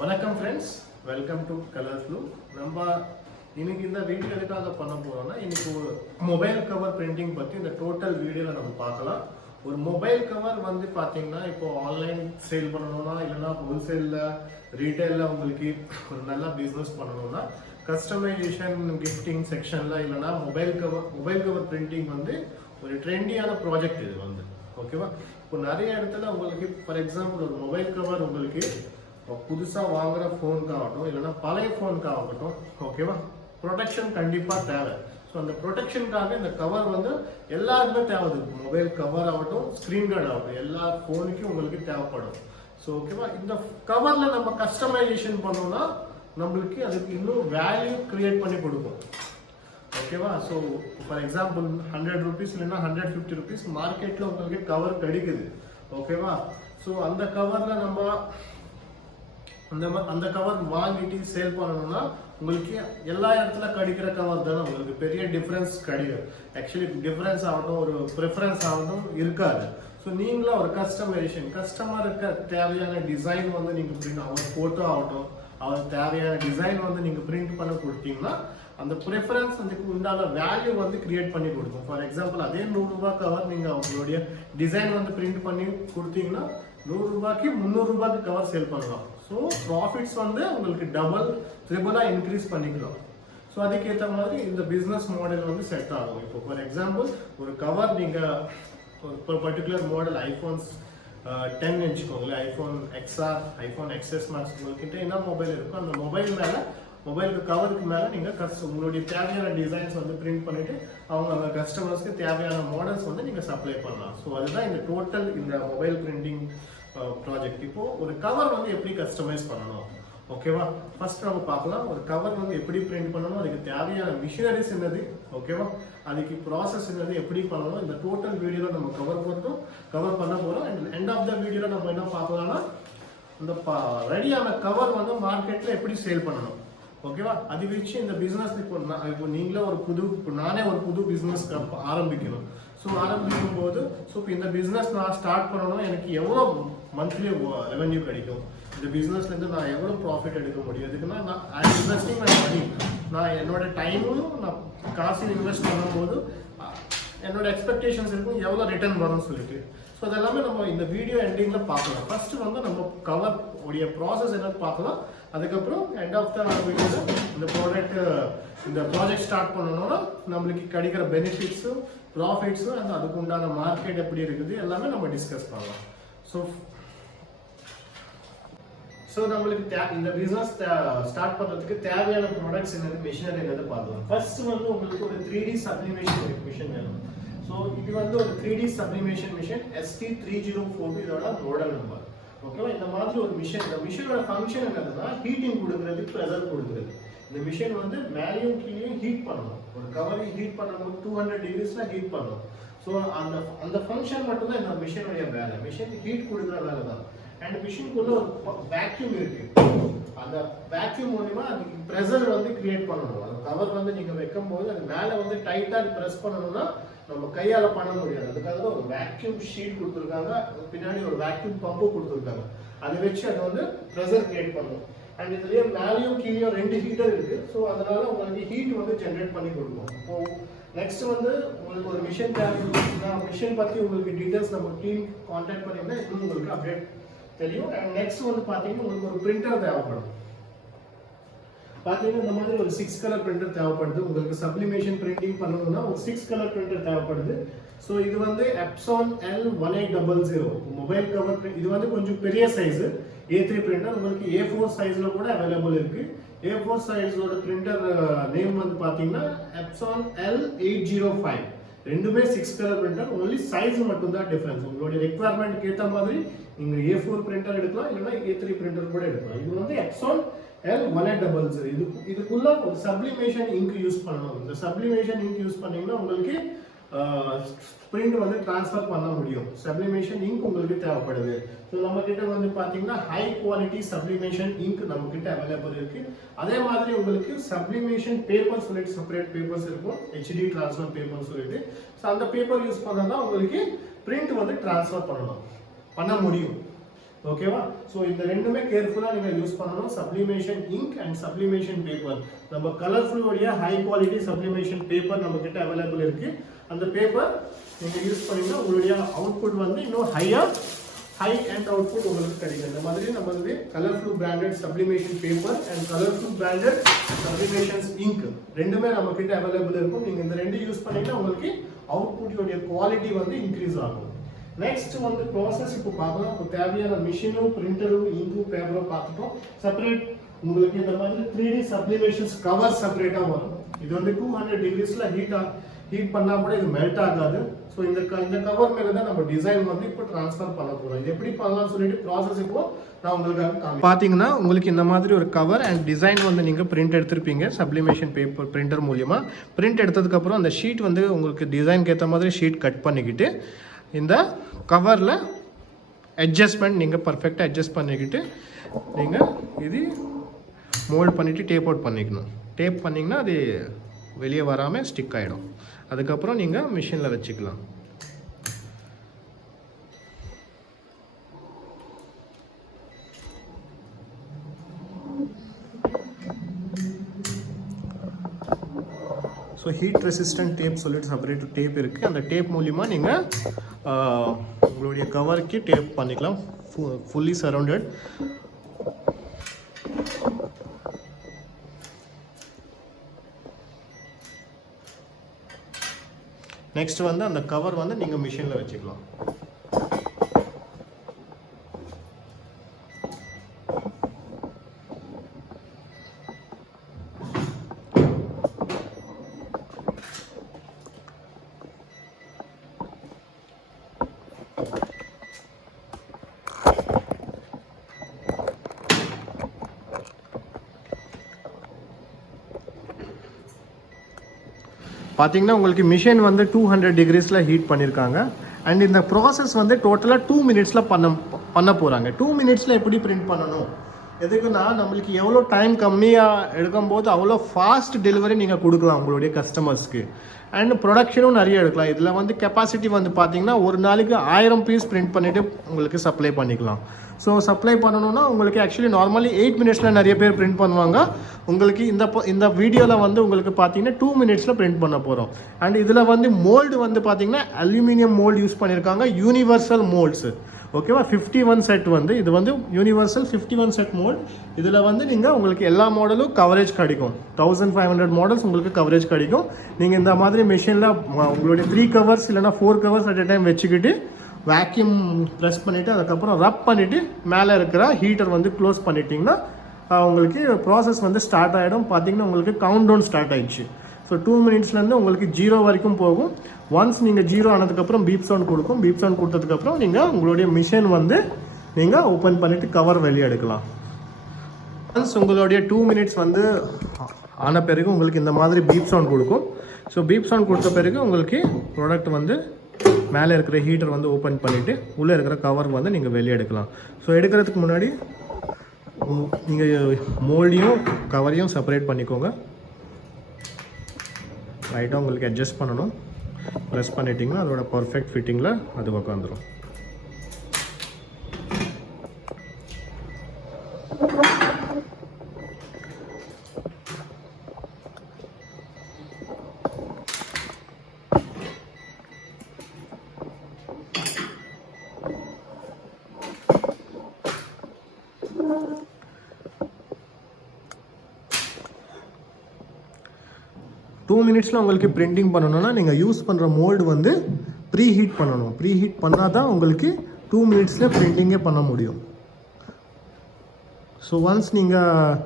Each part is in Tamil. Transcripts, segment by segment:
வணக்கம் friends, welcome to colours blue. நம்ம இன்னைக்கு இந்த வீடியோ எதுக்காக பண்ண போறோம்னா, இன்னைக்கு ஒரு மொபைல் கவர் பிரிண்டிங் பற்றி இந்த டோட்டல் வீடியோவில் நம்ம பார்க்கலாம். ஒரு மொபைல் கவர் வந்து பார்த்தீங்கன்னா, இப்போ ஆன்லைன் சேல் பண்ணணும்னா இல்லைன்னா ஹோல்சேலில் ரீட்டைலில் உங்களுக்கு ஒரு நல்ல பிஸ்னஸ் பண்ணணும்னா கஸ்டமைசேஷன் கிஃப்டிங் செக்ஷனில் இல்லைன்னா மொபைல் கவர் பிரிண்டிங் வந்து ஒரு ட்ரெண்டியான ப்ராஜெக்ட். இது வந்து ஓகேவா. இப்போ நிறைய இடத்துல உங்களுக்கு ஃபார் எக்ஸாம்பிள் ஒரு மொபைல் கவர் உங்களுக்கு புதுசாக வாங்குற ஃபோனுக்காகட்டும் இல்லைன்னா பழைய ஃபோனுக்காகட்டும் ஓகேவா, ப்ரொடெக்ஷன் கண்டிப்பாக தேவை. ஸோ அந்த ப்ரொடெக்ஷனுக்காக இந்த கவர் வந்து எல்லாருக்குமே தேவை. மொபைல் கவர் ஆகட்டும், ஸ்க்ரீன் கார்டு ஆகட்டும், எல்லா ஃபோனுக்கும் உங்களுக்கு தேவைப்படும். ஸோ ஓகேவா, இந்த கவரில் நம்ம கஸ்டமைசேஷன் பண்ணோம்னா நம்மளுக்கு அதுக்கு இன்னும் வேல்யூ கிரியேட் பண்ணி கொடுக்கும். ஓகேவா. ஸோ ஃபார் எக்ஸாம்பிள் 100 ரூபீஸ் இல்லைன்னா 150 ரூபீஸ் மார்க்கெட்டில் உங்களுக்கு கவர் கிடைக்குது. ஓகேவா. ஸோ அந்த கவரில் நம்ம அந்த கவர் வாங்கிட்டு சேல் பண்ணணும்னா உங்களுக்கு எல்லா இடத்துல கிடைக்கிற கவர் தானே, உங்களுக்கு பெரிய டிஃப்ரென்ஸ் கிடைக்கும். ஆக்சுவலி டிஃப்ரென்ஸ் ஆகட்டும், ஒரு ப்ரிஃபரன்ஸ் ஆகட்டும் இருக்காது. ஸோ நீங்களும் ஒரு கஸ்டமருக்கு தேவையான டிசைன் வந்து நீங்கள் பிரிண்ட், அவர் ஃபோட்டோ ஆகட்டும், அவருக்கு தேவையான டிசைன் வந்து நீங்கள் பிரிண்ட் பண்ண கொடுத்தீங்கன்னா அந்த ப்ரிஃபரன்ஸ் அதுக்கு உண்டான வேல்யூ வந்து கிரியேட் பண்ணி கொடுக்கும். ஃபார் எக்ஸாம்பிள் அதே 100 ரூபாய் கவர் நீங்கள் அவங்களுடைய டிசைன் வந்து பிரிண்ட் பண்ணி கொடுத்தீங்கன்னா 100 ரூபாய்க்கு 300 ரூபாய்க்கு கவர் சேல் பண்ணலாம். ஸோ ப்ராஃபிட்ஸ் வந்து உங்களுக்கு டபுள் ட்ரிபிளாக இன்க்ரீஸ் பண்ணிக்கலாம். ஸோ அதுக்கேற்ற மாதிரி இந்த பிஸ்னஸ் மாடல் வந்து செட் ஆகும். இப்போ ஃபார் எக்ஸாம்பிள் ஒரு கவர் நீங்கள் ஒரு பர்டிகுலர் மாடல் ஐஃபோன்ஸ் 10 வச்சுக்கோங்களேன், iPhone XR, iPhone XS Max, உங்கள்கிட்ட என்ன மொபைல் இருக்கோ அந்த மொபைலுக்கு கவருக்கு மேலே நீங்கள் உங்களுடைய தேவையான டிசைன்ஸ் வந்து பிரிண்ட் பண்ணிவிட்டு அவங்க கஸ்டமர்ஸ்க்கு தேவையான மாடல்ஸ் வந்து நீங்கள் சப்ளை பண்ணலாம். ஸோ அதுதான் இந்த டோட்டல் இந்த மொபைல் பிரிண்டிங் ப்ராஜெக்ட். இப்போது ஒரு கவர் வந்து எப்படி கஸ்டமைஸ் பண்ணணும் ஓகேவா, ஃபர்ஸ்ட் நம்ம பார்க்கலாம். ஒரு கவர் வந்து எப்படி பிரிண்ட் பண்ணணும், அதுக்கு தேவையான மிஷினரிஸ் என்னது ஓகேவா, அதுக்கு ப்ராசஸ் என்னது, எப்படி பண்ணணும், இந்த டோட்டல் வீடியோவில் நம்ம கவர் பண்ண போகிறோம். அண்ட் எண்ட் ஆஃப் த வீடியோவில் நம்ம என்ன பார்க்கலாம்னா இந்த ரெடியான கவர் வந்து மார்க்கெட்டில் எப்படி சேல் பண்ணணும் ஓகேவா. அது வச்சு இந்த பிஸ்னஸ் இப்போ நீங்களே நானே ஒரு புது பிஸ்னஸ் ஆரம்பிக்கணும். ஸோ ஆரம்பிக்கும் போது இப்போ இந்த பிஸ்னஸ் நான் ஸ்டார்ட் பண்ணணும், எனக்கு எவ்வளோ மந்த்லி ரெவென்யூ கிடைக்கும், இந்த பிஸ்னஸ்லேருந்து நான் எவ்வளோ ப்ராஃபிட் எடுக்க முடியும், இதுக்குன்னா நான் இன்வெஸ்டிங் பண்ணி நான் என்னோட டைமும் நான் காசு இன்வெஸ்ட் பண்ணும்போது என்னோட எக்ஸ்பெக்டேஷன்ஸ் இருக்கும் எவ்வளோ ரிட்டர்ன் வரும்னு சொல்லிட்டு. ஸோ அதெல்லாமே நம்ம இந்த வீடியோ எண்டிங்கில் பார்க்கலாம். ஃபர்ஸ்ட் வந்து நம்ம கவர் உடைய ப்ராசஸ் என்னன்னு பார்க்கலாம். அதுக்கப்புறம் எண்ட் ஆஃப் த வீடியோவில் இந்த ப்ராஜெக்ட் ஸ்டார்ட் பண்ணணும்னா நம்மளுக்கு கிடைக்கிற பெனிஃபிட்ஸும் ப்ராஃபிட்ஸும் அந்த அதுக்கு உண்டான மார்க்கெட் எப்படி இருக்குது எல்லாமே நம்ம டிஸ்கஸ் பண்ணலாம். ஸோ நம்மளுக்கு இந்த பிஸ்னஸ் ஸ்டார்ட் பண்ணுறதுக்கு தேவையான ப்ராடக்ட்ஸ் என்னது, மிஷினரி என்னது பார்க்கலாம். ஃபர்ஸ்ட் வந்து உங்களுக்கு ஒரு 3D சப்ளிமேஷன் மிஷின் வேணும். ஸோ இது வந்து ஒரு 3D சப்ளிமேஷன் மிஷின் ST3042 இதோட மாடல் நம்பர் ஓகேவா. இந்த மாதிரி ஒரு மிஷின், இந்த மிஷினோட ஃபங்க்ஷன் என்னதுன்னா ஹீட்டிங் கொடுக்குறது, ப்ரெஷர் கொடுக்குறது. இந்த மிஷின் வந்து மேலேயும் கீழேயும் ஹீட் பண்ணணும். ஒரு கவரை ஹீட் பண்ணும்போது 200 டிகிரிஸ்ல ஹீட் பண்ணணும். ஸோ அந்த ஃபங்க்ஷன் மட்டும் தான் இந்த மிஷினுடைய வேலை. மிஷின் ஹீட் கொடுக்குற வேலை தான். அண்ட் மிஷினுக்குள்ள ஒரு வேக்யூம் இருக்கு. அந்த வேக்யூம் மூலமா அதுக்கு ப்ரெஷர் வந்து கிரியேட் பண்ணணும். அந்த கவர் வந்து நீங்க வைக்கும் போது அது மேலே வந்து டைட்டா ப்ரெஸ் பண்ணணும்னா நம்ம கையால பண்ண முடியாது. அதுக்காக தான் ஒரு வேக்யூம் ஷீட் கொடுத்துருக்காங்க, பின்னாடி ஒரு வேக்யூம் பம்பு கொடுத்துருக்காங்க. அதை வச்சு அதை வந்து ப்ரெஷர் கிரியேட் பண்ணணும். அண்ட் இதுலயே மேலேயும் கீழேயும் 2 ஹீட்டர் இருக்கு. ஸோ அதனால உங்களுக்கு ஹீட் வந்து ஜென்ரேட் பண்ணி கொடுக்கும். இப்போ நெக்ஸ்ட் வந்து உங்களுக்கு ஒரு மிஷின் தேவைப்படுதுன்னா மிஷின் பற்றி உங்களுக்கு டீட்டெயில்ஸ் நம்ம டீம் கான்டாக்ட் பண்ணிங்கன்னா இன்னும் உங்களுக்கு அப்டேட் தெரியும். அண்ட் நெக்ஸ்ட் வந்து பார்த்தீங்கன்னா உங்களுக்கு ஒரு பிரிண்டர் தேவைப்படும். பார்த்தீங்கன்னா இந்த மாதிரி ஒரு 6 கலர் பிரிண்டர் தேவைப்படுது. உங்களுக்கு சப்ளிமேஷன் பிரிண்டிங் பண்ணணும்னா ஒரு 6 கலர் பிரிண்டர் தேவைப்படுது. ஸோ இது வந்து Epson L1800 மொபைல் கவர். இது வந்து கொஞ்சம் பெரிய சைஸு A3 பிரிண்டர். உங்களுக்கு A4 சைஸில் கூட அவைலபிள் இருக்கு. A4 சைஸோட பிரிண்டர் நேம் வந்து பார்த்தீங்கன்னா Epson L805. ரெண்டுமே 6 கலர் பிரிண்டர். ஒன்லி சைஸ் மட்டும் தான் டிஃபரன்ஸ். உங்களுடைய ரெக்குவயர்மெண்ட்க்கு ஏற்ற மாதிரி நீங்கள் A4 பிரிண்டர் எடுக்கலாம், இல்லைன்னா A3 பிரிண்டர் கூட எடுக்கலாம். இது வந்து Epson L1800. இதுக்குள்ள ஒரு சப்ளிமேஷன் இங்க் யூஸ் பண்ணணும். இந்த சப்ளிமேஷன் இங்க் யூஸ் பண்ணீங்கன்னா உங்களுக்கு பிரிண்ட் வந்து டிரான்ஸ்ஃபர் பண்ண முடியும். சப்ளிமேஷன் இங்க் உங்களுக்கு தேவைப்படுது. ஸோ நம்ம கிட்ட வந்து பார்த்தீங்கன்னா ஹை குவாலிட்டி சப்ளிமேஷன் இங்க் நம்ம கிட்ட அவைலபிள் இருக்கு. அதே மாதிரி உங்களுக்கு சப்ளிமேஷன் பேப்பர் சொல்லிட்டு செப்பரேட் பேப்பர்ஸ் இருக்கும், HD டிரான்ஸ்ஃபர் பேப்பர் சொல்லிட்டு. ஸோ அந்த பேப்பர் யூஸ் பண்ணா தான் உங்களுக்கு பிரிண்ட் வந்து டிரான்ஸ்ஃபர் பண்ண முடியும். ஓகேவா? ஸோ இந்த ரெண்டுமே கேர்ஃபுல்லாக நீங்கள் யூஸ் பண்ணணும். Sublimation ink and sublimation paper. நம்ம கலர்ஃபுல்லோடைய ஹை குவாலிட்டி சப்ளிமேஷன் பேப்பர் நம்ம கிட்ட அவைலபிள் இருக்கு. அந்த பேப்பர் நீங்கள் யூஸ் பண்ணீங்கன்னா உங்களுடைய அவுட்புட் வந்து இன்னும் ஹை அண்ட் அவுட்புட் உங்களுக்கு கிடைக்கும். இந்த மாதிரி நம்ம வந்து colourful branded sublimation paper and colourful branded sublimations ink ரெண்டுமே நம்ம கிட்ட அவைலபிள் இருக்கும். நீங்கள் இந்த ரெண்டு யூஸ் பண்ணீங்கன்னா உங்களுக்கு அவுட்புட்டோடைய குவாலிட்டி வந்து இன்க்ரீஸ் ஆகும். நெக்ஸ்ட் வந்து ப்ராசஸ் இப்போ பார்க்கலாம். இப்போ தேவையான மிஷினும் பிரிண்டரும் இங்கும் பேப்பரும் பார்த்துட்டோம். செப்பரேட் உங்களுக்கு இந்த மாதிரி 3D சப்ளிமேஷன்ஸ் கவர் செப்பரேட்டாக வரும். இது வந்து 200 டிகிரிஸில் ஹீட் பண்ணால் கூட இது மெல்ட் ஆகாது. ஸோ இந்த கவர் மேலே தான் நம்ம டிசைன் வந்து இப்போ ட்ரான்ஸ்ஃபர் பண்ண போகிறோம். இது எப்படி பண்ணலாம்னு சொல்லிட்டு ப்ராசஸ் இப்போ நான் உங்களுக்கு பார்த்தீங்கன்னா உங்களுக்கு இந்த மாதிரி ஒரு கவர் அண்ட் டிசைன் வந்து நீங்கள் பிரிண்ட் எடுத்திருப்பீங்க சப்ளிமேஷன் பேப்பர் பிரிண்டர் மூலியமாக. பிரிண்ட் எடுத்ததுக்கப்புறம் அந்த ஷீட் வந்து உங்களுக்கு டிசைனுக்கு ஏற்ற மாதிரி ஷீட் கட் பண்ணிக்கிட்டு இந்த கவரில் அட்ஜஸ்ட்மெண்ட் நீங்கள் பர்ஃபெக்டாக அட்ஜஸ்ட் பண்ணிக்கிட்டு நீங்கள் இது மோல்ட் பண்ணிவிட்டு டேப் அவுட் பண்ணிக்கணும். டேப் பண்ணிங்கன்னா அது வெளியே வராமல் ஸ்டிக் ஆகிடும். அதுக்கப்புறம் நீங்கள் மிஷினில் வச்சுக்கலாம். ஸோ ஹீட் ரெசிஸ்டன்ட் டேப் சொல்லிட்டு செப்பரேட் டேப் இருக்குது. அந்த டேப் மூலிமா நீங்கள் உங்களுடைய கவருக்கு டேப் பண்ணிக்கலாம். Fully surrounded. நெக்ஸ்ட் வந்து அந்த கவர் வந்து நீங்கள் மிஷினில் வச்சுக்கலாம். பார்த்தீங்கன்னா உங்களுக்கு மிஷின் வந்து 200 டிகிரிஸில் ஹீட் பண்ணியிருக்காங்க. அண்ட் இந்த ப்ராசஸ் வந்து டோட்டலாக 2 மினிட்ஸில் பண்ண போகிறாங்க. 2 மினிட்ஸில் எப்படி பிரிண்ட் பண்ணணும், எதுக்குன்னா நம்மளுக்கு எவ்வளோ டைம் கம்மியாக எடுக்கும்போது அவ்வளோ ஃபாஸ்ட் டெலிவரி நீங்கள் கொடுக்கலாம் உங்களுடைய கஸ்டமர்ஸ்க்கு. அண்ட் ப்ரொடக்ஷனும் நிறைய எடுக்கலாம். இதில் வந்து கெப்பாசிட்டி வந்து பார்த்தீங்கன்னா ஒரு நாளைக்கு 1000 பீஸ் பிரிண்ட் பண்ணிவிட்டு உங்களுக்கு சப்ளை பண்ணிக்கலாம். ஸோ சப்ளை பண்ணணும்னா உங்களுக்கு ஆக்சுவலி நார்மலி 8 மினிட்ஸில் நிறைய பேர் பிரிண்ட் பண்ணுவாங்க. உங்களுக்கு இந்த வீடியோவில் வந்து உங்களுக்கு பார்த்தீங்கன்னா 2 மினிட்ஸில் பிரிண்ட் பண்ண போகிறோம். அண்ட் இதில் வந்து மோல்டு வந்து பார்த்தீங்கன்னா அலுமினியம் மோல்டு யூஸ் பண்ணியிருக்காங்க. யூனிவர்சல் மோல்ட்ஸு. ஓகேவா? 51 செட் வந்து இது வந்து யூனிவர்சல் 51 செட் மோல்ட். இதில் வந்து நீங்கள் உங்களுக்கு எல்லா மாடலும் கவரேஜ் கிடைக்கும். 1500 மாடல்ஸ் உங்களுக்கு கவரேஜ் கிடைக்கும். நீங்கள் இந்த மாதிரி மிஷினில் உங்களுடைய 3 கவர்ஸ் இல்லைனா 4 கவர்ஸ் அட் எ டைம் வச்சுக்கிட்டு வேக்யூம் ப்ரெஸ் பண்ணிவிட்டு அதுக்கப்புறம் ரப் பண்ணிவிட்டு மேலே இருக்கிற ஹீட்டர் வந்து க்ளோஸ் பண்ணிட்டீங்கன்னா உங்களுக்கு ப்ராசஸ் வந்து ஸ்டார்ட் ஆகிடும். பார்த்தீங்கன்னா உங்களுக்கு கவுண்ட் டவுன் ஸ்டார்ட் ஆகிடுச்சு. ஸோ 2 மினிட்ஸ்லேருந்து உங்களுக்கு 0 வரைக்கும் போகும். ஒன்ஸ் நீங்கள் 0 ஆனதுக்கப்புறம் பீப் சவுண்ட் கொடுக்கும். பீப் சவுண்ட் கொடுத்ததுக்கப்புறம் நீங்கள் உங்களுடைய மிஷின் வந்து நீங்கள் ஓப்பன் பண்ணிவிட்டு கவர் வெளியே எடுக்கலாம். ஒன்ஸ் உங்களுடைய 2 மினிட்ஸ் வந்து ஆன பிறகு உங்களுக்கு இந்த மாதிரி பீப் சவுண்ட் கொடுக்கும். ஸோ பீப் சவுண்ட் கொடுத்த பிறகு உங்களுக்கு ப்ராடக்ட் வந்து மேலே இருக்கிற ஹீட்டர் வந்து ஓப்பன் பண்ணிவிட்டு உள்ளே இருக்கிற கவர் வந்து நீங்கள் வெளியே எடுக்கலாம். ஸோ எடுக்கிறதுக்கு முன்னாடி நீங்கள் மோல்டையும் கவரையும் செப்பரேட் பண்ணிக்கோங்க. ரைட்டாக உங்களுக்கு அட்ஜஸ்ட் பண்ணணும். ப்ரெஸ் பண்ணிட்டீங்கன்னா அதோட பர்ஃபெக்ட் ஃபிட்டிங்கில் அது உட்காந்துரும். டூ மினிட்ஸில் உங்களுக்கு பிரிண்டிங் பண்ணணும்னா நீங்கள் யூஸ் பண்ணுற மோல்டு வந்து ப்ரீ ஹீட் பண்ணணும். ப்ரீ ஹீட் பண்ணால் தான் உங்களுக்கு 2 மினிட்ஸில் பிரிண்டிங்கே பண்ண முடியும். ஸோ ஒன்ஸ் நீங்கள்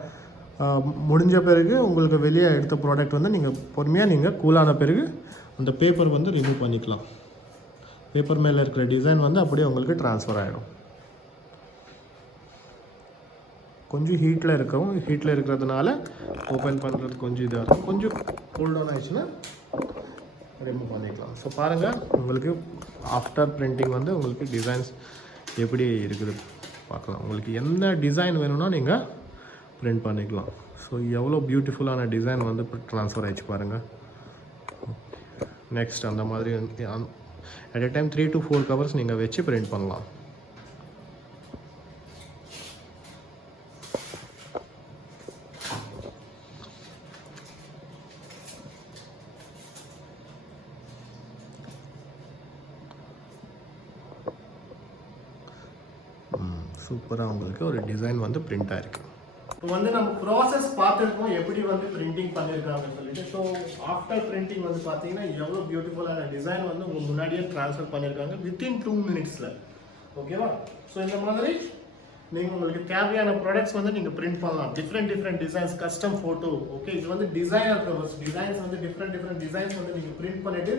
முடிஞ்ச பிறகு உங்களுக்கு வெளியே எடுத்த ப்ராடக்ட் வந்து நீங்கள் பொறுமையாக நீங்கள் கூலான பிறகு அந்த பேப்பர் வந்து ரிமூவ் பண்ணிக்கலாம். பேப்பர் மேலே இருக்கிற டிசைன் வந்து அப்படியே உங்களுக்கு ட்ரான்ஸ்ஃபர் ஆகிடும். கொஞ்சம் ஹீட்டில் இருக்கிறதுனால ஓப்பன் பண்ணுறது கொஞ்சம் இதாக இருக்கும். கொஞ்சம் கூல் டவுன் ஆகிடுச்சுன்னா ரிமூவ் பண்ணிக்கலாம். ஸோ பாருங்கள் உங்களுக்கு ஆஃப்டர் பிரிண்டிங் வந்து உங்களுக்கு டிசைன்ஸ் எப்படி இருக்குது பார்க்கலாம். உங்களுக்கு எந்த டிசைன் வேணும்னா நீங்கள் பிரிண்ட் பண்ணிக்கலாம். ஸோ எவ்வளோ பியூட்டிஃபுல்லான டிசைன் வந்து ட்ரான்ஸ்ஃபர் ஆகிடுச்சு பாருங்கள். நெக்ஸ்ட் அந்த மாதிரி at a time 3 to 4 covers நீங்கள் வச்சு பிரிண்ட் பண்ணலாம். சூப்பராக உங்களுக்கு ஒரு டிசைன் வந்து பிரிண்ட் ஆயிருக்கு. இப்போ வந்து நம்ம ப்ராசஸ் பார்த்துருக்கோம் எப்படி வந்து பிரிண்டிங் பண்ணியிருக்காங்கன்னு சொல்லிட்டு. ஸோ ஆஃப்டர் பிரிண்டிங் வந்து பார்த்தீங்கன்னா எவ்வளோ பியூட்டிஃபுல்லான டிசைன் வந்து உங்கள் முன்னாடியே ட்ரான்ஸ்ஃபர் பண்ணியிருக்காங்க வித்தின் 2 minutesல. ஓகேவா? ஸோ இந்த மாதிரி நீங்கள் உங்களுக்கு தேவையான ப்ராடக்ட்ஸ் வந்து நீங்கள் பிரிண்ட் பண்ணலாம். Different designs, custom photo. Okay, இது வந்து டிசைனர் கவர்ஸ். டிசைன்ஸ் வந்து டிஃப்ரெண்ட் டிசைன்ஸ் வந்து நீங்கள் பிரிண்ட் பண்ணிட்டு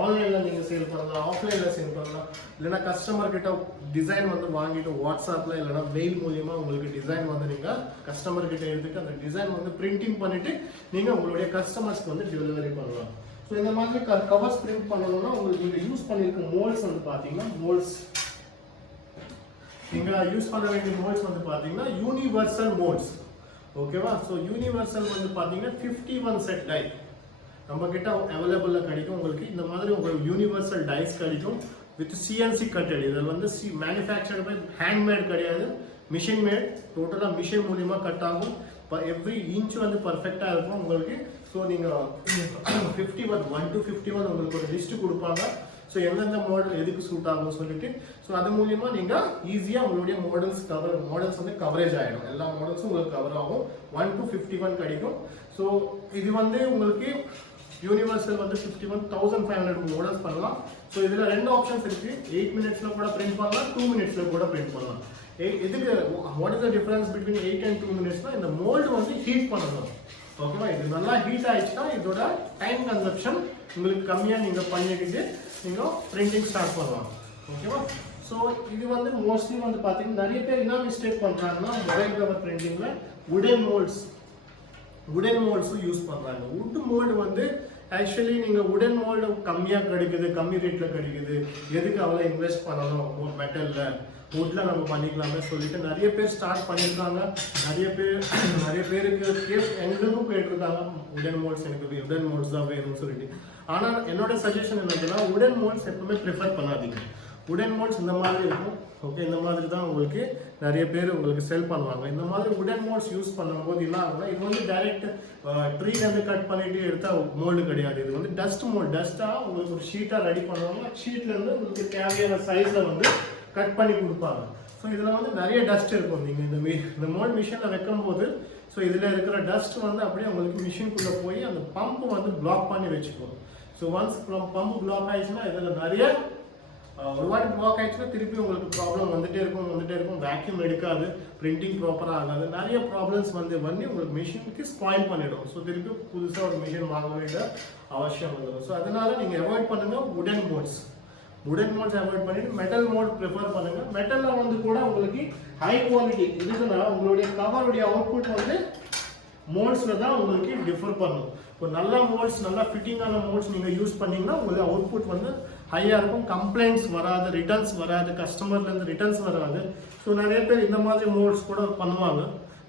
ஆன்லைனில் நீங்கள் சேல் பண்ணலாம், ஆஃப்லைனில் சேல் பண்ணலாம். இல்லைனா கஸ்டமர் கிட்ட டிசைன் வந்து வாங்கிட்டு வாட்ஸ்அப்பில் இல்லைனா மெயில் மூலியமாக உங்களுக்கு டிசைன் வந்து நீங்கள் கஸ்டமர் கிட்ட எடுத்துட்டு அந்த டிசைன் வந்து பிரிண்டிங் பண்ணிட்டு நீங்கள் உங்களுடைய கஸ்டமர்ஸ்க்கு வந்து டெலிவரி பண்ணலாம். ஸோ இந்த மாதிரி கவர்ஸ் பிரிண்ட் பண்ணணும்னா உங்களுக்கு நீங்கள் யூஸ் பண்ணியிருக்க மோல்ஸ் வந்து பார்த்தீங்கன்னா மோல்ஸ் நீங்க யூஸ் பண்ண வேண்டிய மோல்ஸ் வந்து பாத்தீங்கன்னா யூனிவர்சல் மோல்ஸ். ஓகேவா? ஸோ யூனிவர்சல் வந்து பாத்தீங்கன்னா 51 செட் டை நம்ம கிட்ட அவைலபிள்ல கிடைக்கும். உங்களுக்கு இந்த மாதிரி உங்களுக்கு யூனிவர்சல் டைஸ் கிடைக்கும் வித் சிஎன்சி கட்டட். இதில் வந்து மேனுஃபேக்சர்டு பை ஹேண்ட்மேட் கிடையாது, மிஷின் மேட். டோட்டலாக மிஷின் மூலியமாக கட் ஆகும். எவ்ரி இன்ச் வந்து பர்ஃபெக்டாக இருக்கும் உங்களுக்கு. ஸோ நீங்கள் 51 1 to 51 உங்களுக்கு ஒரு லிஸ்ட் கொடுப்பாங்க. ஸோ எந்தெந்த மாடல் எதுக்கு சூட் ஆகும்னு சொல்லிட்டு ஸோ அது மூலியமாக நீங்கள் ஈஸியாக உங்களுடைய மாடல்ஸ் வந்து கவரேஜ் ஆகிடும். எல்லா மாடல்ஸும் உங்களுக்கு கவர் ஆகும். 1 to 51 கிடைக்கும். ஸோ இது வந்து உங்களுக்கு யூனிவர்சல் வந்து 51,500 மாடல்ஸ் பண்ணலாம். ஸோ இதில் 2 ஆப்ஷன்ஸ் இருக்குது. 8 minutesல கூட பிரிண்ட் பண்ணலாம், 2 minutesல கூட பிரிண்ட் பண்ணலாம். எதுக்கு what is the difference between 8 and 2 minutesனா இந்த மோல்டு வந்து ஹீட் பண்ணணும். ஓகேவா? இது நல்லா ஹீட் ஆயிடுச்சுன்னா இதோட டைம் கன்சப்ஷன் உங்களுக்கு கம்மியாக நீங்கள் பண்ணிட்டு நீங்கள் பிரிண்டிங் ஸ்டார்ட் பண்ணலாம். ஓகேவா? ஸோ இது வந்து மோஸ்ட்லி வந்து பார்த்தீங்கன்னா நிறைய பேர் என்ன மிஸ்டேக் பண்ணுறாங்கன்னா மொபைல் கவர் பிரிண்டிங்கில் உடன் மோல்ட்ஸும் யூஸ் பண்ணுறாங்க. வுட் மோல்டு வந்து ஆக்சுவலி நீங்கள் உடன் மோல்டு கம்மியாக கிடைக்குது, கம்மி ரேட்டில் கிடைக்குது, எதுக்கு அவ்வளோ இன்வெஸ்ட் பண்ணணும் மெட்டலில், வுட்ல நம்ம பண்ணிக்கலாமே சொல்லிட்டு நிறைய பேர் ஸ்டார்ட் பண்ணியிருக்காங்க. நிறைய பேருக்கு கேஸ் எங்களுக்கும் கேட்டிருக்காங்க உடன் மோல்ட்ஸ், எனக்கு உடன் மோல்ட்ஸ் தான் வேணும்னு சொல்லிட்டு. ஆனால் என்னோட சஜஷன் என்னதுன்னா உடன் மோல்ட்ஸ் எப்பவுமே ப்ரிஃபர் பண்ணாதீங்க. உடன் மோல்ட்ஸ் இந்த மாதிரி இருக்கும். ஓகே, இந்த மாதிரி தான் உங்களுக்கு நிறைய பேர் உங்களுக்கு செல் பண்ணுவாங்க. இந்த மாதிரி உடன் மோல்ட்ஸ் யூஸ் பண்ணும்போது என்ன ஆகும்னா இது வந்து டைரக்ட் ட்ரீலேருந்து கட் பண்ணிட்டு எடுத்தால் மோல்டு கிடையாது. இது வந்து டஸ்ட் மோல்டு. டஸ்ட்டாக உங்களுக்கு ஒரு ஷீட்டாக ரெடி பண்ணுவாங்க. ஷீட்லேருந்து உங்களுக்கு தேவையான சைஸில் வந்து கட் பண்ணி கொடுப்பாங்க. ஸோ இதில் வந்து நிறைய டஸ்ட் இருக்கும். நீங்கள் இந்த மோல்ட் மிஷினில் வைக்கும் போது ஸோ இதில் இருக்கிற டஸ்ட் வந்து அப்படியே உங்களுக்கு மிஷினுக்குள்ளே போய் அந்த பம்பு வந்து பிளாக் பண்ணி வச்சுக்கும். ஸோ ஒன்ஸ் பம்பு பிளாக் ஆயிடுச்சுன்னா இதில் நிறைய ஒரு வாட்டி பிளாக் ஆயிடுச்சுன்னா திருப்பி உங்களுக்கு ப்ராப்ளம் வந்துட்டே இருக்கும். வேக்யூம் எடுக்காது, பிரிண்டிங் ப்ராப்பராக ஆகாது, நிறைய ப்ராப்ளம்ஸ் வந்து உங்களுக்கு மிஷினுக்கு ஸ்பாயில் பண்ணிடும். ஸோ திருப்பி புதுசாக ஒரு மிஷின் வாங்க வேண்டிய அவசியம் வந்துடும். ஸோ அதனால நீங்கள் அவாய்ட் பண்ணுங்க உடன் மோல்ட்ஸ் அவாய்ட் பண்ணிட்டு மெட்டல் மோல்ட் ப்ரிஃபர் பண்ணுங்க. மெட்டல்ல வந்து கூட உங்களுக்கு ஹை குவாலிட்டி இதுக்குன்னா உங்களுடைய கவருடைய அவுட்புட் வந்து மோல்ட்ஸ்ல தான் உங்களுக்கு டிஃபர் பண்ணும். இப்போ நல்ல மோல்ட்ஸ், நல்லா ஃபிட்டிங்கான மோல்ட்ஸ் நீங்கள் யூஸ் பண்ணீங்கன்னா உங்களுக்கு அவுட்புட் வந்து ஹையாக இருக்கும். கம்ப்ளைண்ட்ஸ் வராது, ரிட்டர்ன்ஸ் வராது, கஸ்டமர்லேருந்து ரிட்டர்ன்ஸ் வராது. ஸோ நிறைய பேர் இந்த மாதிரி மோல்ட்ஸ் கூட பண்ணுவாங்க.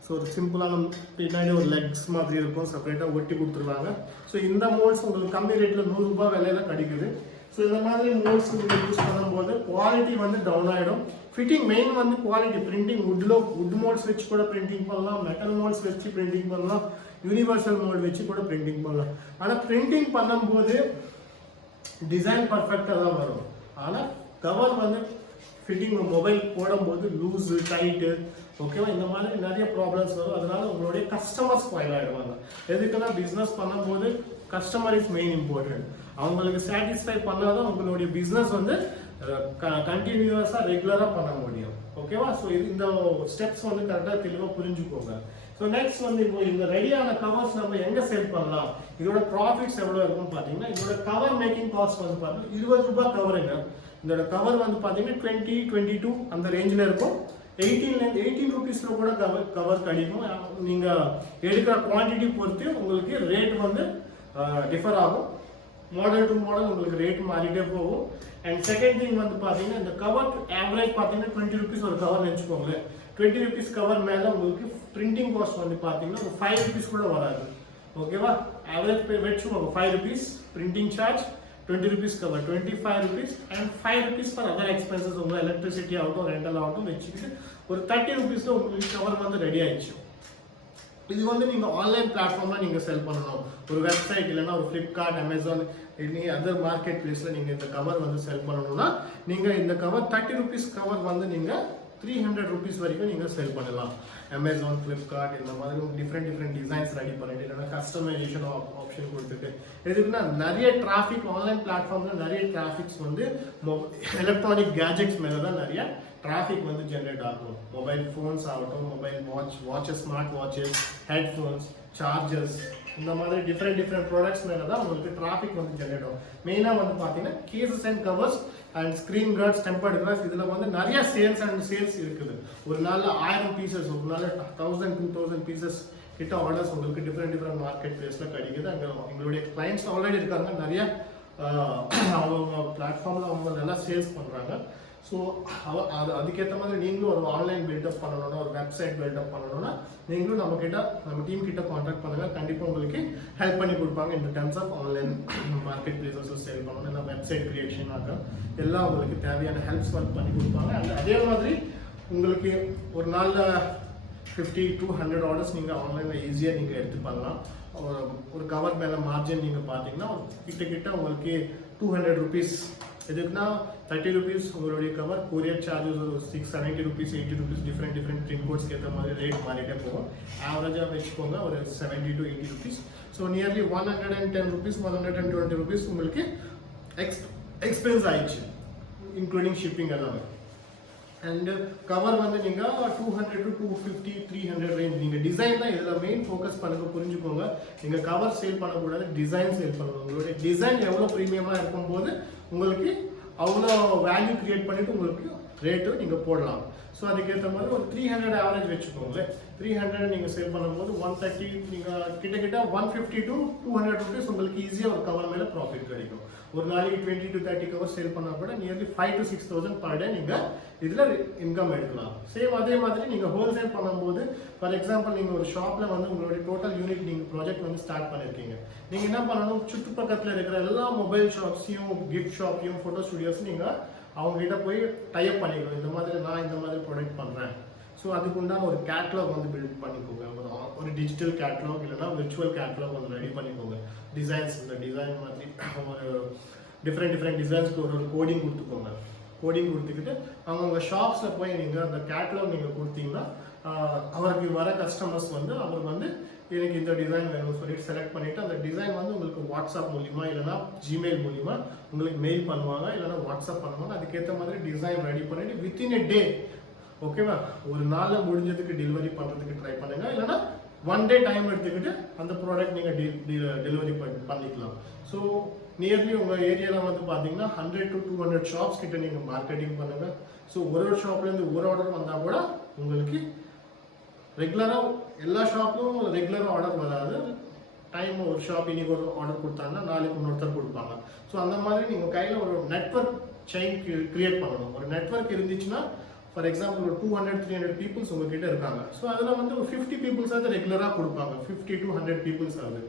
ஸோ ஒரு சிம்பிளான பின்னாடி ஒரு லெக்ஸ் மாதிரி இருக்கும், செப்பரேட்டாக ஒட்டி கொடுத்துருவாங்க. ஸோ இந்த மோல்ட்ஸ் உங்களுக்கு கம்மி ரேட்டில் 100 ரூபாய் விலையில கிடைக்குது. ஸோ இந்த மாதிரி மோல்ட்ஸ் நீங்கள் யூஸ் பண்ணும்போது குவாலிட்டி வந்து டவுன் ஆகிடும். ஃபிட்டிங் மெயின் வந்து குவாலிட்டி. பிரிண்டிங் வுட் மோல்ட்ஸ் வச்சு கூட பிரிண்டிங் பண்ணலாம், மெட்டல் மோல்ட்ஸ் வச்சு பிரிண்டிங் பண்ணலாம், யூனிவர்சல் மோல்டு வச்சு கூட பிரிண்டிங் பண்ணலாம். ஆனால் பிரிண்டிங் பண்ணும்போது டிசைன் பர்ஃபெக்டாக தான் வரும். ஆனால் கவர் வந்து ஃபிட்டிங் மொபைல் போடும்போது லூஸு, டைட்டு, ஓகேவா, இந்த மாதிரி நிறைய ப்ராப்ளம்ஸ் வரும். அதனால உங்களுடைய கஸ்டமர்ஸ் ஸ்பாயில் ஆகிடுவாங்க. எதுக்குன்னா பிஸ்னஸ் பண்ணும்போது கஸ்டமர் இஸ் மெயின் இம்பார்ட்டன்ட். அவங்களுக்கு சாட்டிஸ்ஃபை பண்ணாதான் உங்களுடைய பிஸ்னஸ் வந்து கண்டினியூஸாக ரெகுலராக பண்ண முடியும். ஓகேவா? ஸோ இந்த ஸ்டெப்ஸ் வந்து கரெக்டாக தெளிவாக புரிஞ்சுக்கோங்க. ஸோ நெக்ஸ்ட் வந்து இப்போ இந்த ரெடியான கவர்ஸ் நம்ம எங்கே சேல் பண்ணலாம், இதோட ப்ராஃபிட்ஸ் எவ்வளோ இருக்குன்னு பார்த்தீங்கன்னா இதோட கவர் மேக்கிங் காஸ்ட் வந்து பார்த்தீங்கன்னா 20 ரூபாய் கவருங்க. இதோட கவர் வந்து பார்த்தீங்கன்னா 20, 22 அந்த ரேஞ்சில் இருக்கும். 18 rupeesல கூட கவர் கிடைக்கும். நீங்கள் எடுக்கிற குவான்டிட்டி பொறுத்து உங்களுக்கு ரேட் வந்து டிஃபர் ஆகும். மாடல் டு மாடல் உங்களுக்கு ரேட் மாறிட்டே போகும். அண்ட் செகண்ட் திங் வந்து பார்த்தீங்கன்னா இந்த கவர் ஆவரேஜ் பார்த்தீங்கன்னா 20 rupees ஒரு கவர் வச்சுக்கோங்களேன். 20 rupees கவர் மேலே உங்களுக்கு பிரிண்டிங் காஸ்ட் வந்து பார்த்தீங்கன்னா ஒரு 5 rupees கூட வராது. ஓகேவா? ஆவரேஜ் வச்சுக்கோங்க 5 rupees printing charge, 20 rupees cover, 25 rupees and 5 rupees for other expenses. உங்கள் எலக்ட்ரிசிட்டி ஆகட்டும் ரெண்டல் ஆகட்டும் வச்சுக்கிட்டு ஒரு 30 rupees உங்களுக்கு கவர் வந்து ரெடி ஆயிடுச்சு. இது வந்து நீங்கள் ஆன்லைன் பிளாட்ஃபார்மில் நீங்கள் செல் பண்ணணும். ஒரு வெப்சைட் இல்லைன்னா ஒரு Flipkart, Amazon, any other market பிளேஸில் நீங்கள் இந்த கவர் வந்து செல் பண்ணணும்னா நீங்கள் இந்த கவர் 30 rupees கவர் வந்து நீங்கள் 300 rupees வரைக்கும் நீங்கள் செல் பண்ணலாம். அமேசான், ஃப்ளிப்கார்ட் இந்த மாதிரி டிஃப்ரெண்ட் டிசைன்ஸ் ரெடி பண்ணிட்டு இல்லைன்னா கஸ்டமைசேஷன் ஆப்ஷன் கொடுத்துட்டு எதுக்குன்னா நிறைய டிராஃபிக் ஆன்லைன் பிளாட்ஃபார்மில் நிறைய டிராஃபிக்ஸ் வந்து எலக்ட்ரானிக் கேஜெட்ஸ் மேலே தான் நிறைய டிராஃபிக் வந்து ஜென்ரேட் ஆகும். மொபைல் ஃபோன்ஸ் ஆகட்டும், mobile watches, smart watches, headphones, chargers இந்த மாதிரி டிஃப்ரெண்ட் ப்ராடக்ட்ஸ் மேலே தான் உங்களுக்கு டிராஃபிக் வந்து ஜென்ரேட் ஆகும். மெயினாக வந்து பார்த்தீங்கன்னா cases and covers and screen guards, tempered glass இதில் வந்து நிறைய சேல்ஸ் இருக்குது. ஒரு நாளில் 1000 பீசஸ், ஒரு நாளில் 1000-2000 பீசஸ் கிட்ட ஆர்டர்ஸ் உங்களுக்கு டிஃப்ரெண்ட் மார்க்கெட் பிளேஸில் கிடைக்குது. அங்கே எங்களுடைய கிளைண்ட்ஸ் ஆல்ரெடி இருக்காங்க, நிறைய அவங்க பிளாட்ஃபார்மில் அவங்க நல்லா சேல்ஸ் பண்ணுறாங்க. ஸோ அதுக்கேற்ற மாதிரி நீங்களும் ஒரு ஆன்லைன் பில்டப் பண்ணணும்னா, ஒரு வெப்சைட் பில்டப் பண்ணணும்னா நீங்களும் நம்ம டீம் கிட்ட கான்டாக்ட் பண்ணுங்கள். கண்டிப்பாக உங்களுக்கு ஹெல்ப் பண்ணி கொடுப்பாங்க. இந்த டர்ம்ஸ் ஆஃப் ஆன்லைன் மார்க்கெட் பிளேசஸில் சேல் பண்ணணும், இல்லை வெப்சைட் கிரியேஷன் ஆகும், எல்லாம் உங்களுக்கு தேவையான ஹெல்ப்ஸ் ஒர்க் பண்ணி கொடுப்பாங்க. அதே மாதிரி உங்களுக்கு ஒரு நாளில் 50-100 ஆர்டர்ஸ் நீங்கள் ஆன்லைனில் ஈஸியாக நீங்கள் எடுத்து பண்ணலாம். ஒரு கவர் மேலே மார்ஜின் நீங்கள் பார்த்தீங்கன்னா கிட்ட உங்களுக்கு 200 rupees. எதுக்குன்னா 30 rupees உங்களுடைய cover, courier charges 670 rupees, 80 rupees, different பின்கோட்ஸ்க்கு ஏற்ற மாதிரி ரேட் மாறிட்டே போகும். ஆவரேஜாக வச்சுக்கோங்க ஒரு 70-80 rupees. So nearly 110 rupees, 120 rupees உங்களுக்கு எக்ஸ்பென்ஸ் ஆயிடுச்சு, இன்க்ளூடிங் ஷிப்பிங் எல்லாமே. அண்ட் கவர் வந்து நீங்கள் 200-250-300 ரேஞ்ச். நீங்கள் டிசைன் தான் இதில் மெயின் ஃபோக்கஸ் பண்ணுங்க, புரிஞ்சுக்கோங்க. நீங்கள் கவர் சேல் பண்ணக்கூடாது, டிசைன் சேல் பண்ணணும். உங்களுடைய டிசைன் எவ்வளோ ப்ரீமியமாக இருக்கும்போது உங்களுக்கு அவ்வளோ வேல்யூ கிரியேட் பண்ணிவிட்டு உங்களுக்கு ரேட்டு நீங்கள் போடலாம். ஸோ அதுக்கேற்ற மாதிரி ஒரு 300 ஆவரேஜ் வச்சுக்கோங்களேன். 300 நீங்கள் சேல் பண்ணும்போது 130 நீங்கள் கிட்ட 150-200 rupees உங்களுக்கு ஈஸியாக ஒரு கவர் மேலே ப்ராஃபிட் கிடைக்கும். ஒரு நாளைக்கு 20-30 கவர் சேல் பண்ணால் கூட நியர்லி 5,000-6,000 பர் டே நீங்கள் இதில் இன்கம் எடுக்கலாம். சேம் அதே மாதிரி நீங்கள் ஹோல்சேல் பண்ணும்போது, ஃபார் எக்ஸாம்பிள் நீங்கள் ஒரு ஷாப்பில் வந்து உங்களுடைய டோட்டல் யூனிட் நீங்கள் ப்ராஜெக்ட் வந்து ஸ்டார்ட் பண்ணியிருக்கீங்க. நீங்கள் என்ன பண்ணணும், சுற்றுப்பக்கத்தில் இருக்கிற எல்லா மொபைல் ஷாப்ஸையும், கிஃப்ட் ஷாப்பையும், ஃபோட்டோ ஸ்டுடியோஸும் நீங்கள் அவங்ககிட்ட போய் டைப் பண்ணிக்கணும். இந்த மாதிரி நான் இந்த மாதிரி ப்ராடக்ட் பண்ணுறேன். ஸோ அதுக்கு உண்டான ஒரு கேட்லாக் வந்து பில்ட் பண்ணிக்கோங்க. ஒரு டிஜிட்டல் கேட்லாக் இல்லைனா விர்ச்சுவல் கேட்லாக் வந்து ரெடி பண்ணிக்கோங்க. டிசைன்ஸ், இந்த டிசைன் மாதிரி ஒரு டிஃப்ரெண்ட் டிசைன்ஸ்க்கு ஒரு கோடிங் கொடுத்துக்கோங்க. கோடிங் கொடுத்துக்கிட்டு அவங்க ஷாப்ஸில் போய் நீங்கள் அந்த கேட்லாக் நீங்கள் கொடுத்தீங்கன்னா அவருக்கு வர கஸ்டமர்ஸ் வந்து அவர் வந்து எனக்கு இந்த டிசைன் வேணும்னு சொல்லிட்டு செலக்ட் பண்ணிவிட்டு அந்த டிசைன் வந்து உங்களுக்கு வாட்ஸ்அப் மூலிமா இல்லைனா ஜிமெயில் மூலிமா உங்களுக்கு மெயில் பண்ணுவாங்க, இல்லைனா வாட்ஸ்அப் பண்ணுவாங்க. அதுக்கேற்ற மாதிரி டிசைன் ரெடி பண்ணிவிட்டு வித்தின் எ டே, ஓகேவா, ஒரு நாளில் முடிஞ்சதுக்கு டெலிவரி பண்ணுறதுக்கு ட்ரை பண்ணுங்க. இல்லைனா 1 day டைம் எடுத்துக்கிட்டு அந்த ப்ராடக்ட் நீங்கள் டெலிவரி பண்ணிக்கலாம். ஸோ நியர்லி உங்கள் ஏரியாவில் வந்து பார்த்தீங்கன்னா 100-200 ஷாப்ஸ் கிட்ட நீங்கள் மார்க்கெட்டிங் பண்ணுங்கள். ஸோ ஒரு ஷாப்லேருந்து ஒரு ஆர்டர் வந்தால் கூட உங்களுக்கு ரெகுலராக எல்லா ஷாப்லும் ரெகுலராக ஆர்டர் வராது. டைம் ஒரு ஷாப் இன்னைக்கு ஒரு ஆர்டர் கொடுத்தாங்கன்னா நாளைக்கு இன்னொருத்தர் கொடுப்பாங்க. ஸோ அந்த மாதிரி நீங்கள் கையில் ஒரு நெட்வொர்க் செயின் கிரியேட் பண்ணணும். ஒரு நெட்வொர்க் இருந்துச்சுன்னா ஃபார் எக்ஸாம்பிள் ஒரு 200-300 பீப்புள்ஸ் உங்ககிட்ட இருக்காங்க. ஸோ அதில் வந்து ஒரு 50 பீப்புள்ஸ் ஆகுது ரெகுலராக கொடுப்பாங்க, 50-100 பீப்புள்ஸ் ஆகுது,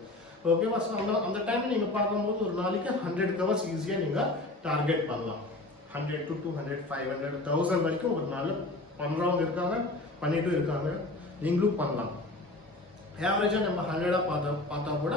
ஓகேவா. ஸோ அந்த டைம் நீங்கள் பார்க்கும்போது ஒரு நாளைக்கு 100 கவர்ஸ் ஈஸியாக நீங்கள் டார்கெட் பண்ணலாம். 100-200, 500, 1000 வரைக்கும் ஒரு நாள் பண்ணுறவங்க இருக்காங்க, பண்ணிட்டு இருக்காங்க, நீங்களும் பண்ணலாம். ஆவரேஜாக நம்ம 100 பார்த்தா கூட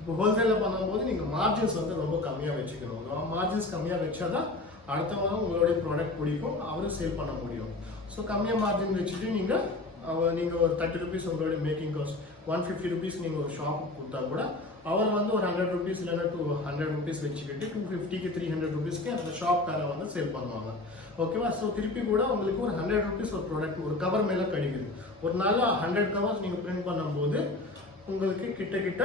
இப்போ ஹோல்சேலில் பண்ணும்போது நீங்கள் மார்ஜின்ஸ் வந்து ரொம்ப கம்மியாக வச்சுக்கணும். மார்ஜின்ஸ் கம்மியாக வச்சா தான் அடுத்தவங்க உங்களுடைய ப்ராடக்ட் பிடிக்கும், அவரும் சேல் பண்ண முடியும். ஸோ கம்மியாக மார்ஜின் வச்சுட்டு நீங்கள் ஒரு 30 rupees உங்களுடைய மேக்கிங் காஸ்ட், 150 rupees நீங்கள் ஒரு ஷாப்புக்கு கொடுத்தா கூட அவர் வந்து ஒரு 100 rupees இல்லைன்னா 200 rupees வச்சுக்கிட்டு 250-300 rupeesக்கு அந்த ஷாப்காரை வந்து சேல் பண்ணுவாங்க, ஓகேவா. ஸோ திருப்பி கூட உங்களுக்கு ஒரு 100 rupees ஒரு ப்ராடக்ட் ஒரு கவர் மேலே கிடைக்குது. ஒரு நாளில் 100 கவர்ஸ் நீங்கள் பிரிண்ட் பண்ணும்போது உங்களுக்கு கிட்ட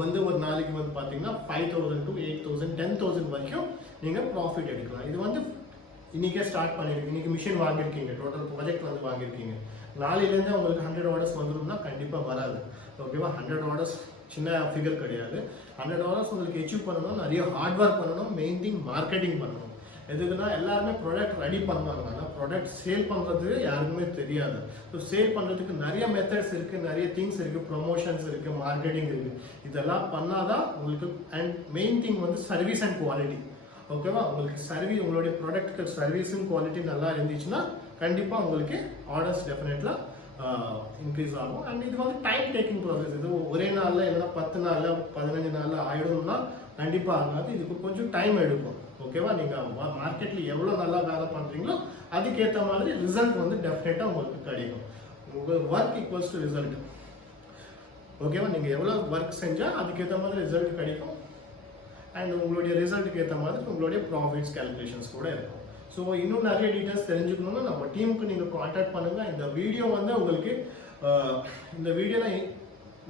வந்து ஒரு நாளைக்கு வந்து பார்த்தீங்கன்னா 5,000-8,000, 10,000 வரைக்கும் நீங்கள் ப்ராஃபிட் எடுக்கலாம். இது வந்து இன்றைக்கே ஸ்டார்ட் பண்ணியிருக்கீங்க, இன்றைக்கி மிஷின் வாங்கியிருக்கீங்க, டோட்டல் ப்ராஜெக்ட் வந்து வாங்கியிருக்கீங்க. நாளையிலேருந்து உங்களுக்கு 100 ஆர்டர்ஸ் வந்துடும்னா கண்டிப்பாக வராது, ஓகேவா. 100 ஆர்டர்ஸ் சின்ன ஃபிகர் கிடையாது. 100 ஆர்டர்ஸ் உங்களுக்கு அச்சீவ் பண்ணணும், நிறைய ஹார்ட் ஒர்க் பண்ணணும், மெயின் திங் மார்க்கெட்டிங் பண்ணணும். எதுக்குன்னா எல்லாருமே ப்ராடக்ட் ரெடி பண்ணுவாங்க, ஆனால் ப்ராடக்ட் சேல் பண்ணுறது யாருக்குமே தெரியாது. ஸோ சேல் பண்ணுறதுக்கு நிறைய மெத்தட்ஸ் இருக்குது, நிறைய திங்ஸ் இருக்குது, ப்ரொமோஷன்ஸ் இருக்குது, மார்க்கெட்டிங் இருக்குது. இதெல்லாம் பண்ணாதான் உங்களுக்கு. அண்ட் மெயின் திங் வந்து சர்வீஸ் அண்ட் குவாலிட்டி. ஓகேவா? உங்களுக்கு உங்களுடைய ப்ராடக்ட்டுக்கு சர்வீஸும் குவாலிட்டி நல்லா இருந்துச்சுன்னா கண்டிப்பாக உங்களுக்கு ஆர்டர்ஸ் டெஃபினெட்லாம் இன்க்ரீஸ் ஆகும். அண்ட் இது வந்து டைம் டேக்கிங் ப்ராசஸ். இது ஒரே நாளில் இல்லைன்னா 10 நாளில் 15 நாளில் ஆகிடும்னா கண்டிப்பாக ஆகாது. இதுக்கு கொஞ்சம் டைம் எடுக்கும். ஓகேவா? நீங்கள் மார்க்கெட்டில் எவ்வளோ நல்லா வேலை பண்ணுறீங்களோ அதுக்கேற்ற மாதிரி ரிசல்ட் வந்து டெஃபினட்டாக உங்களுக்கு கிடைக்கும். உங்கள் ஒர்க் ஈக்குவல்ஸ் டு ரிசல்ட். ஓகேவா? நீங்கள் எவ்வளோ ஒர்க் செஞ்சால் அதுக்கேற்ற மாதிரி ரிசல்ட் கிடைக்கும். அண்ட் உங்களுடைய ரிசல்ட்டுக்கு ஏற்ற மாதிரி உங்களுடைய ப்ராஃபிட்ஸ் கேல்குலேஷன்ஸ் கூட இருக்கும். ஸோ இன்னும் நிறைய டீட்டெயில்ஸ் தெரிஞ்சுக்கணும்னா நம்ம டீமுக்கு நீங்கள் காண்டாக்ட் பண்ணுங்கள். இந்த வீடியோ வந்து உங்களுக்கு இந்த வீடியோவில்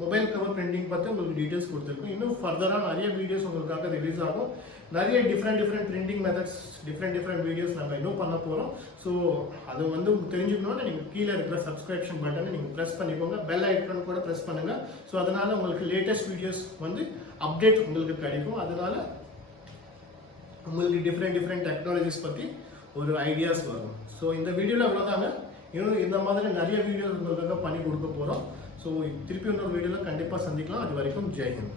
மொபைல் கவர் பிரிண்டிங் பற்றி உங்களுக்கு டீட்டெயில்ஸ் கொடுத்துருக்கோம். இன்னும் ஃபர்தராக நிறைய வீடியோஸ் உங்களுக்காக ரிலீஸ் ஆகும். நிறைய different printing methods, different videos நம்ம இன்னும் பண்ண போகிறோம். ஸோ அது வந்து தெரிஞ்சுக்கணும்னா நீங்கள் கீழே இருக்கிற சப்ஸ்கிரிப்ஷன் பட்டனை நீங்கள் ப்ரெஸ் பண்ணிக்கோங்க. பெல் ஐக்கான் கூட ப்ரெஸ் பண்ணுங்கள். ஸோ அதனால் உங்களுக்கு லேட்டஸ்ட் வீடியோஸ் வந்து அப்டேட் உங்களுக்கு கிடைக்கும். அதனால உங்களுக்கு டிஃப்ரெண்ட் டெக்னாலஜிஸ் பற்றி ஒரு ஐடியாஸ் வரும். ஸோ இந்த வீடியோவில் அவ்வளோதாங்க. இன்னும் இந்த மாதிரி நிறைய வீடியோஸ் உங்களுக்காக பண்ணி கொடுக்க போகிறோம். ஸோ திருப்பி இன்னொரு வீடியோவில் கண்டிப்பாக சந்திக்கலாம். அது வரைக்கும் ஜெய் ஹிந்த்.